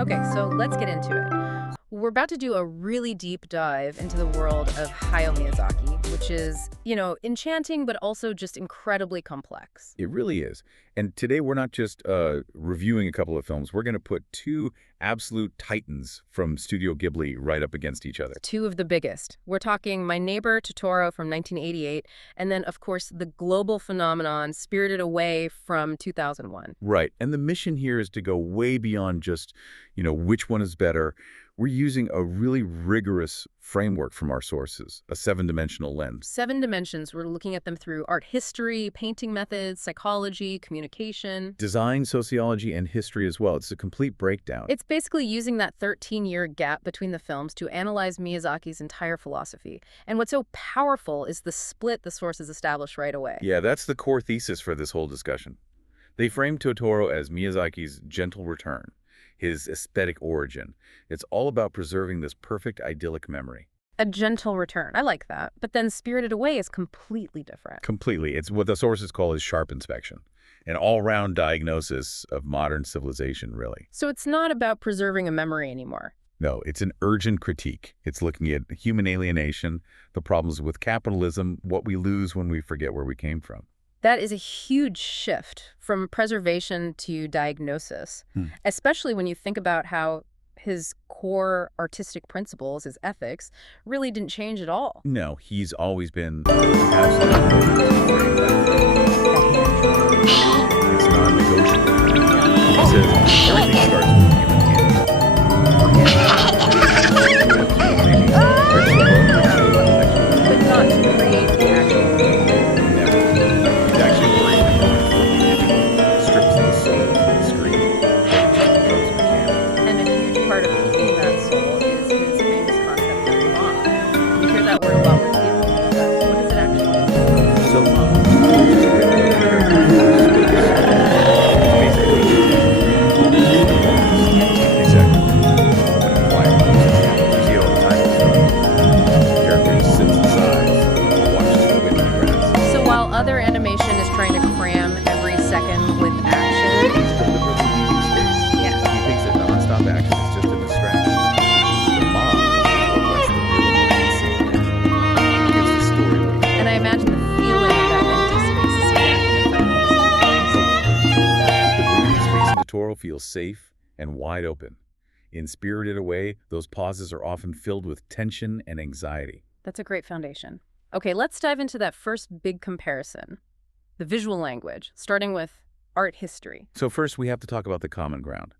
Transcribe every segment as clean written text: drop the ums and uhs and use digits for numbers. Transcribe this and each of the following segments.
Okay, so let's get into it. We're about to do a really deep dive into the world of Hayao Miyazaki, which is, enchanting, but also just incredibly complex. It really is. And today we're not just reviewing a couple of films. We're going to put two absolute titans from Studio Ghibli right up against each other. Two of the biggest. We're talking My Neighbor Totoro from 1988, and then, of course, the global phenomenon Spirited Away from 2001. Right. And the mission here is to go way beyond just, which one is better. We're using a really rigorous framework from our sources, a seven-dimensional lens. 7 dimensions. We're looking at them through art history, painting methods, psychology, communication. Design, sociology, and history as well. It's a complete breakdown. It's basically using that 13-year gap between the films to analyze Miyazaki's entire philosophy. And what's so powerful is the split the sources establish right away. Yeah, that's the core thesis for this whole discussion. They frame Totoro as Miyazaki's gentle return, his aesthetic origin. It's all about preserving this perfect idyllic memory. A gentle return. I like that. But then Spirited Away is completely different. Completely. It's what the sources call his sharp inspection. An all-round diagnosis of modern civilization, really. So it's not about preserving a memory anymore. No, it's an urgent critique. It's looking at human alienation, the problems with capitalism, what we lose when we forget where we came from. That is a huge shift from preservation to diagnosis, especially when you think about how his core artistic principles, his ethics, really didn't change at all. No, he's always been absolutely. It's non-negotiable. He says everything starts with human hand. But not to create the actual thing. He's actually worried about strips the soul from the screen. It just becomes mechanical. And a huge part of keeping that soul is his famous concept of ma. You hear that word a lot with Ghibli, but what does it actually mean? So, So while other animation is trying to cram every second with action, he's deliberately leaving space. yeah. He thinks that non-stop action is just a distraction. The mom is what lets the real emotion sink in. It gives the story weight. And I imagine the feeling of that empty space is very different. The breathing space in Totoro feels safe and wide open. In Spirited Away, those pauses are often filled with tension and anxiety. That's a great foundation. Okay, let's dive into that first big comparison. The visual language, starting with art history. So first, we have to talk about the common ground.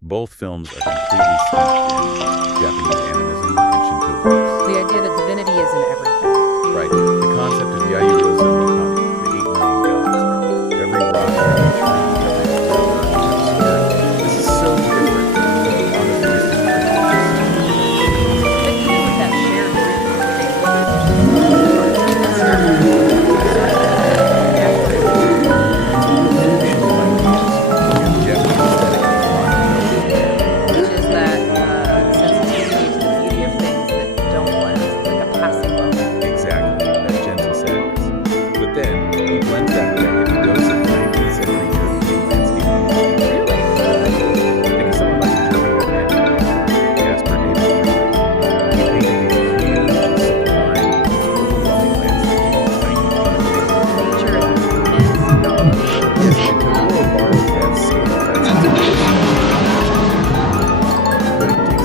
Both films are completely steeped in Japanese animism and Shinto beliefs. The idea that divinity is in everything. Right. The concept of Yayurozu no Kami, the 8 million gods. Every rock, every tree, every flower, every spirit. This is so different from the monotheistic traditions. But even with that shared which is that sensitivity to the beauty of things that don't last, like a passing moment. Exactly, that gentle sadness. But then, he blends that with a heavy dose of 19th century European landscape. Really? Think of someone like the German romantic Jasper David. He painted these huge, sublime, overwhelming landscapes. Nature is immense. Yes, and Totoro borrows that scale, that sensibility. But it takes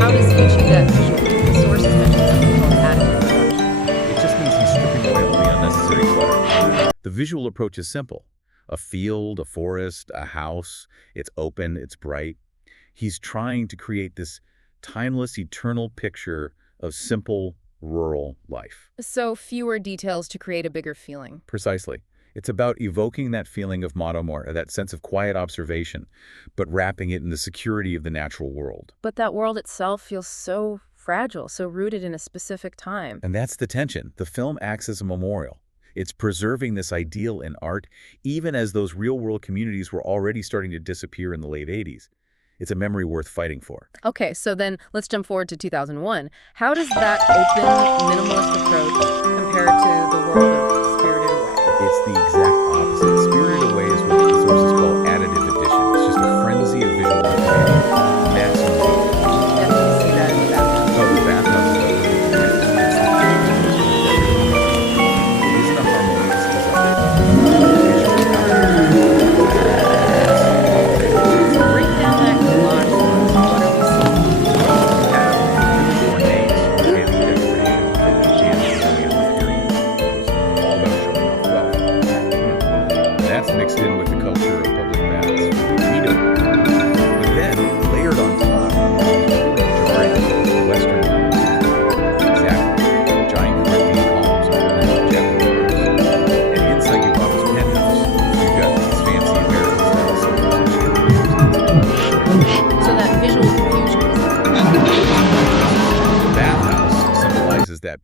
How does he achieve that visually? The source is mentioned something called additive reduction. It just means he's stripping away all the unnecessary clutter. The visual approach is simple. A field, a forest, a house. It's open, it's bright. He's trying to create this timeless, eternal picture of simple, rural life. So fewer details to create a bigger feeling. Precisely. It's about evoking that feeling of motomor, that sense of quiet observation, but wrapping it in the security of the natural world. But that world itself feels so fragile, so rooted in a specific time. And that's the tension. The film acts as a memorial. It's preserving this ideal in art, even as those real-world communities were already starting to disappear in the late 80s. It's a memory worth fighting for. Okay, so then let's jump forward to 2001. How does that open, minimalist approach compare to the world of Spirited Away? It's the exact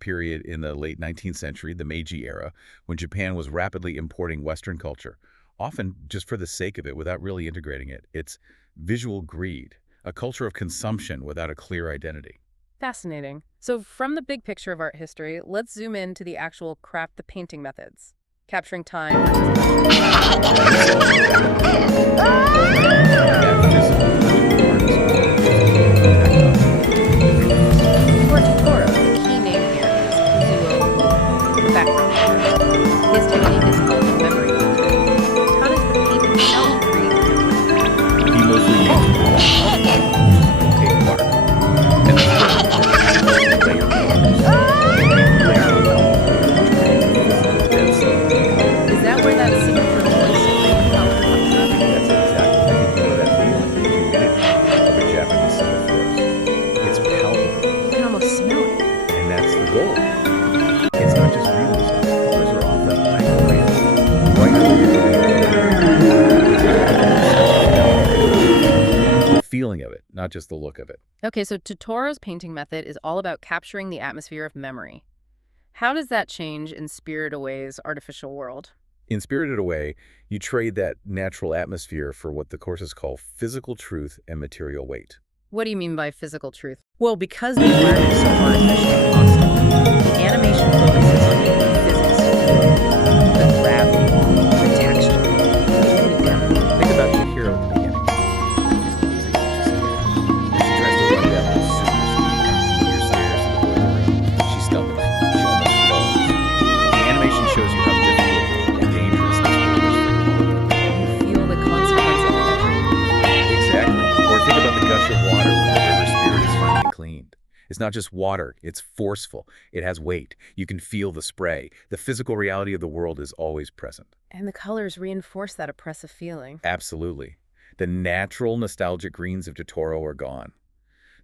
period in the late 19th century, the Meiji era, when Japan was rapidly importing Western culture, often just for the sake of it without really integrating it. It's visual greed, a culture of consumption without a clear identity. Fascinating. So from the big picture of art history, let's zoom in to the actual craft, the painting methods. Capturing time. For Totoro, the key name here is Kazuo, the background. His technique is called the memory filter. How does the paint itself create memory? He mostly uses opaque watercolor. And Is that where that signature voice green color comes from? that's exactly. I think you know that feeling, the humidity of a Japanese summer forest. It's palpable, You can almost smell it. and that's the goal. It's not just realism. Colors are often hyper-real. The feeling of it, not just the look of it. Okay, so Totoro's painting method is all about capturing the atmosphere of memory. How does that change in Spirited Away's artificial world? In Spirited Away, you trade that natural atmosphere for what the courses call physical truth and material weight. What do you mean by physical truth? Well, because the environment is so artificial and constant, the animation focuses on making physics, the gravity, the texture, the depth. Think about Chihiro at the beginning. She's clumsy, she's scared. She tries to run down the super steep near stairs to the boiler room. She stumbles. She almost falls. The animation shows you how difficult and dangerous this world is for her. You feel the consequence of it. Exactly. Or think about the gush of water when the river spirit is finally cleaned. It's not just water, it's forceful. It has weight. You can feel the spray. The physical reality of the world is always present. And the colors reinforce that oppressive feeling. Absolutely. The natural nostalgic greens of Totoro are gone.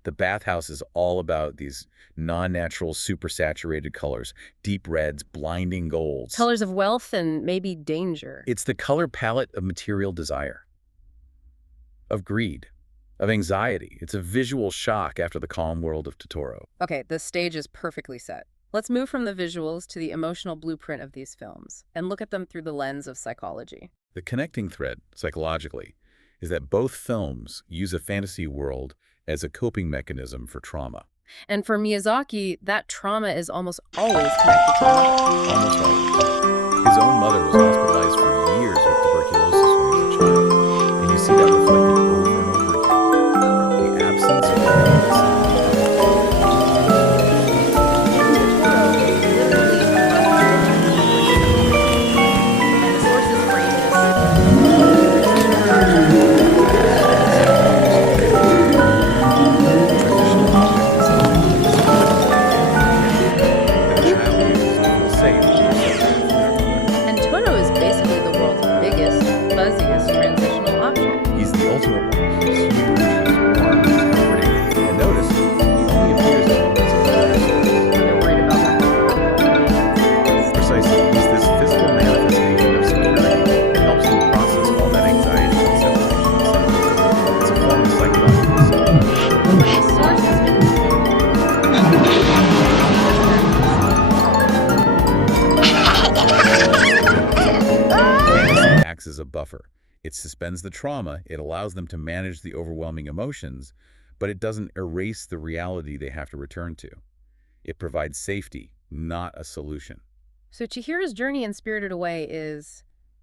The Bathhouse is all about these non-natural, super-saturated colors, deep reds, blinding golds. Colors of wealth and maybe danger. It's the color palette of material desire, of greed, of anxiety. It's a visual shock after the calm world of Totoro. Okay, the stage is perfectly set. Let's move from the visuals to the emotional blueprint of these films and look at them through the lens of psychology. The connecting thread, psychologically, is that both films use a fantasy world as a coping mechanism for trauma. And for Miyazaki, that trauma is almost always connected to love. Almost always. His own mother was hospitalized for years with tuberculosis when he was a child, and you see that reflected over and over again. The absence of illness. And the source's brain Transitional object is something that a child uses to feel safe. And Totoro is basically the world's biggest, fuzziest transitional object. He's the ultimate one. He's huge, he's warm, he's comforting. And notice, he only appears in moments of crisis. They're worried about that. Precisely, he's this physical manifestation of security that helps them process all that anxiety and separation. It's a form of psychological safety. The source has Fantasy acts as a buffer. It suspends the trauma, it allows them to manage the overwhelming emotions, but it doesn't erase the reality they have to return to. It provides safety, not a solution. So Chihiro's journey in Spirited Away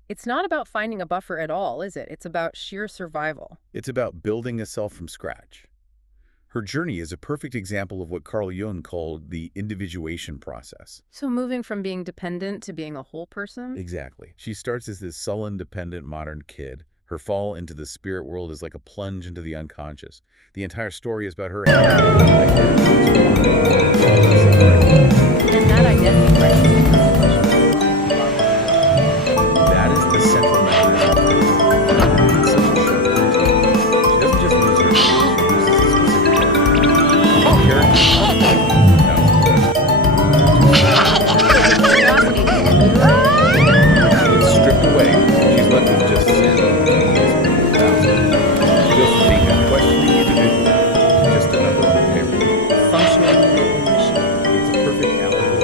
it's not about finding a buffer at all, is it? It's about sheer survival. It's about building a self from scratch. Her journey is a perfect example of what Carl Jung called the individuation process. So moving from being dependent to being a whole person? Exactly. She starts as this sullen, dependent modern kid. Her fall into the spirit world is like a plunge into the unconscious. The entire story is about her And that identity crisis. That is the central mechanism. It's such a sharp routine. She doesn't just lose her face, she loses a specific character. It's stripped away. She's left with just sin. She goes from being a questioning individual to just a number on the paper. Functional machine. It's a perfect allegory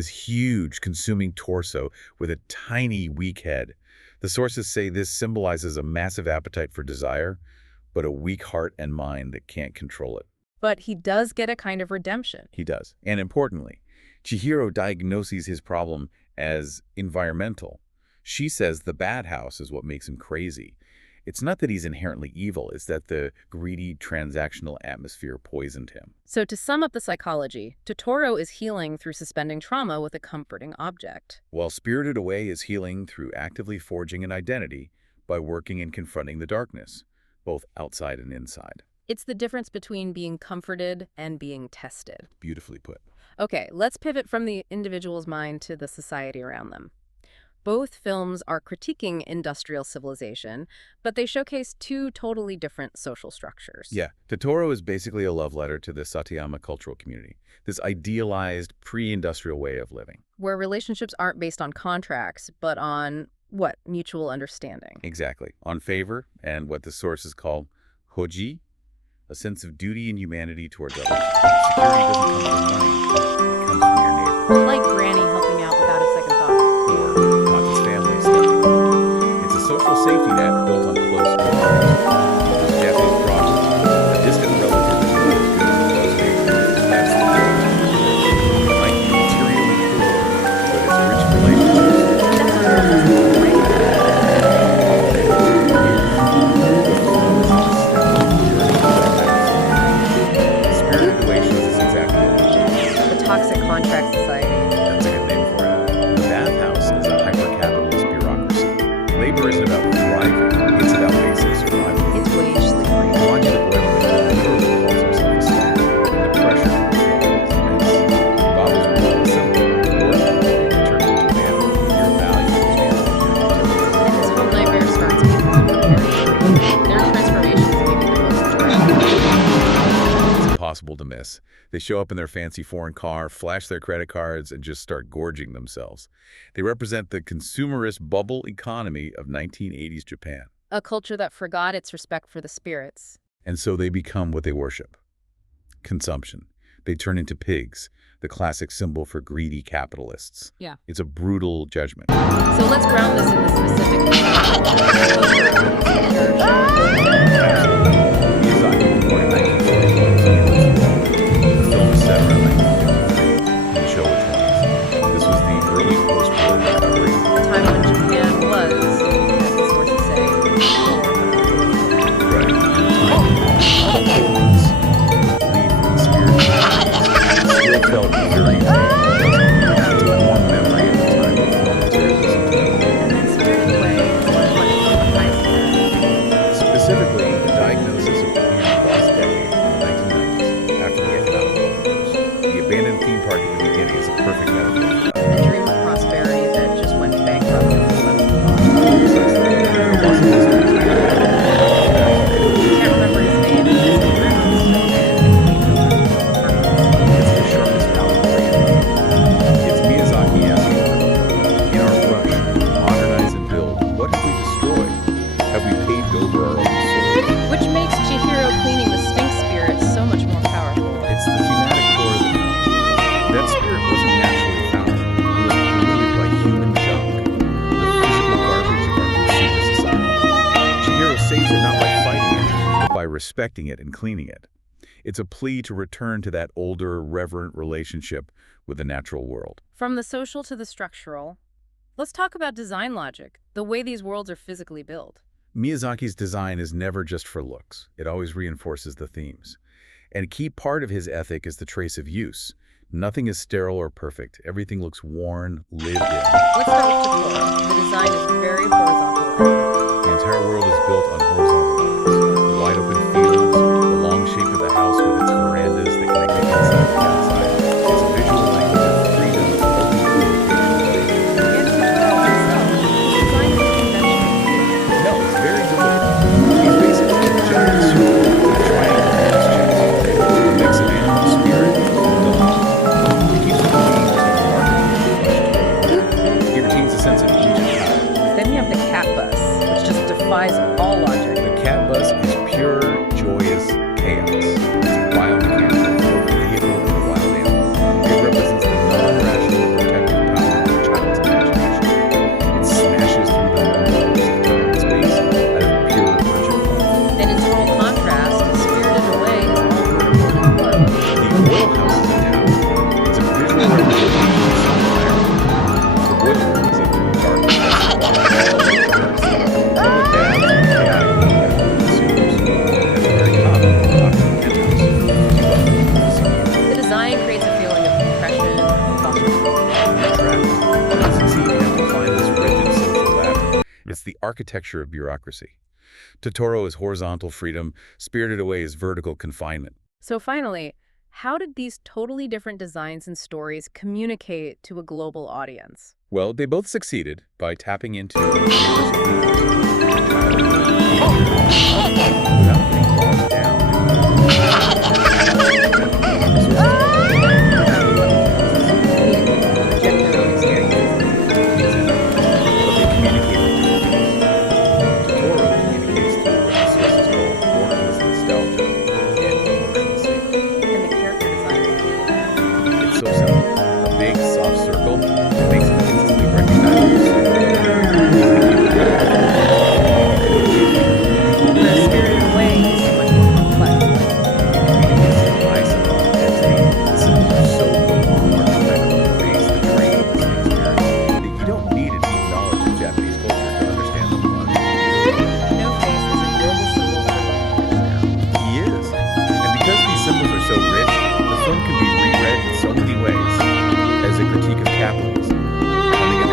this huge, consuming torso with a tiny, weak head. The sources say this symbolizes a massive appetite for desire, but a weak heart and mind that can't control it. But he does get a kind of redemption. He does. And importantly, Chihiro diagnoses his problem as environmental. She says the Bathhouse is what makes him crazy. It's not that he's inherently evil, it's that the greedy, transactional atmosphere poisoned him. So to sum up the psychology, Totoro is healing through suspending trauma with a comforting object. While Spirited Away is healing through actively forging an identity by working and confronting the darkness, both outside and inside. It's the difference between being comforted and being tested. Beautifully put. Okay, let's pivot from the individual's mind to the society around them. Both films are critiquing industrial civilization, but they showcase two totally different social structures. Yeah, Totoro is basically a love letter to the Satayama cultural community, this idealized pre-industrial way of living. Where relationships aren't based on contracts, but on, what, mutual understanding. Exactly. On favor and what the sources call Hoji, a sense of duty and humanity towards others. Security doesn't come from money, it comes from your neighbor. Like Granny helping out without a second thought. Or Tata's family stepping in. It's a social safety net built on close quarters. This Japanese proverb, a distant relative is not as good as a close neighbor. That's the goal. It might be materially poor, but it's rich relationships. That's a realistic way. Spirited Away shows us exactly that. The toxic contract society. That's a good name for it. The Bathhouse is a hyper-capitalist bureaucracy. Labor isn't about thriving, it's about basic survival. It's wage slavery. Watch the boiler calls himself a slave, and the pressure to control is immense. Bob is really simple. Work, you turn into a man. Your value is This whole nightmare starts with their transformations may be the most direct. It's impossible to miss. They show up in their fancy foreign car, flash their credit cards, and just start gorging themselves. They represent the consumerist bubble economy of 1980s Japan. A culture that forgot its respect for the spirits. And so they become what they worship. Consumption. They turn into pigs, the classic symbol for greedy capitalists. Yeah. It's a brutal judgment. So let's ground this in the specific Miyazaki was born in 1941. The film is set around 1953 in the Showa 20s. This was the early post-war recovery. time when Japan was, as the sources say, Right. Belief in the spirit still felt very it's a warm memory of the time before materialism. and then Spirited Away is much more Specifically, the diagnosis of the lost decade in the 1990s after the economic woes. The abandoned theme park at the beginning is a perfect metaphor for that. a dream of prosperity that just went bankrupt and was left behind. The Los Angeles is I can't remember his name. It's the sharpest palette brand. It's Miyazaki asking, in our rush to modernize and build, what have we destroyed? Have we paved over our own soul? Which makes Chihiro cleaning the stink spirit so much more powerful. It's the thematic core of the film. That spirit wasn't naturally found. It was polluted by human junk, the physical garbage of our consumer society. Chihiro saves it not by fighting it, but by respecting it and cleaning it. It's a plea to return to that older, reverent relationship with the natural world. From the social to the structural, let's talk about design logic, the way these worlds are physically built. Miyazaki's design is never just for looks. It always reinforces the themes. And a key part of his ethic is the trace of use. Nothing is sterile or perfect. Everything looks worn, lived in. Let's start with Totoro. The design is very horizontal. The entire world is built on horizontal lines. The wide open fields, the long shape of the house with its verandas that connect the inside to the outside. It's a visual language of freedom and open communication. And Totoro himself, his design is conventional. No, it's very deliberate. He's basically a giant circle with a triangle in his chest. A mix of animal spirit and delight. It keeps the being He retains a sense of Egypt power. Then you have the cat bus, which just defies all logic. The architecture of bureaucracy. Totoro is horizontal freedom, Spirited Away is vertical confinement. So finally, how did these totally different designs and stories communicate to a global audience? Well, they both succeeded by tapping into without getting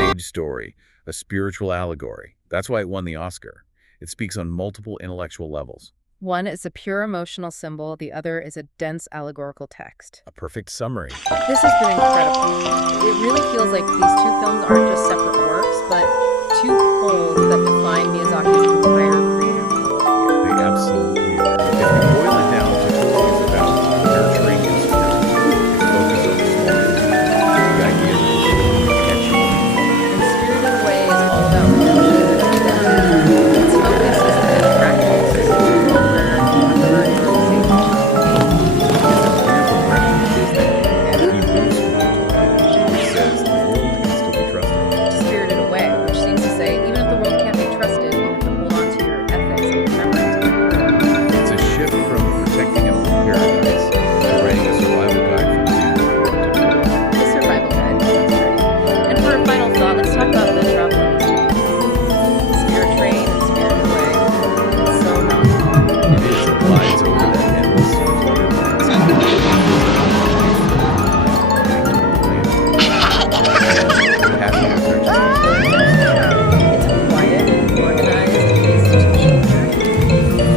bogged story, a spiritual allegory. That's why it won the Oscar. It speaks on multiple intellectual levels. One is a pure emotional symbol, the other is a dense allegorical text. A perfect summary. This has been incredible. It really feels like these two films aren't just separate works, but two poles that define Miyazaki's entire creative world. They absolutely are. If you boil it down, Totoro is about nurturing and supporting. Its focus on the small things, the idea that it's catchy. And Spirited Away is all about redemption and identity. Its focus is on practice, over unlearning and safety. It's a clear progression of his that he moves from which says the world can still be trusted. Spirited Away, which seems to say even if the world can't be trusted, you have to hold on to your ethics and your memories. It's a shift from protecting an old paradise to writing a survival guide for the new world to build. The survival guide. That's right. And for a final thought, let's talk about the travel industry. Spirit Train and Spirited Away. It's so non-stop. It is. It glides over that endless flooded landscape. It's a quiet, organized institutional journey.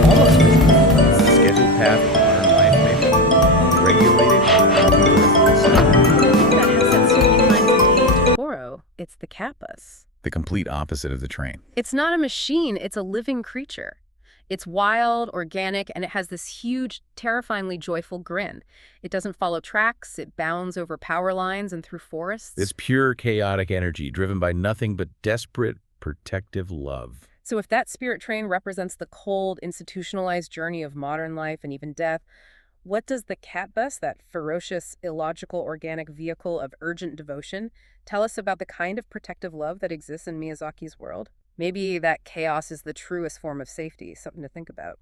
Almost reasonable. It's the scheduled path of modern life, maybe regulated and That has that Suki behind the Totoro. It's the Kappas. the complete opposite of the train. It's not a machine, it's a living creature. It's wild, organic, and it has this huge, terrifyingly joyful grin. It doesn't follow tracks, it bounds over power lines and through forests. This pure chaotic energy driven by nothing but desperate, protective love. So if that spirit train represents the cold, institutionalized journey of modern life and even death, what does the cat bus, that ferocious, illogical, organic vehicle of urgent devotion, tell us about the kind of protective love that exists in Miyazaki's world? Maybe that chaos is the truest form of safety, something to think about.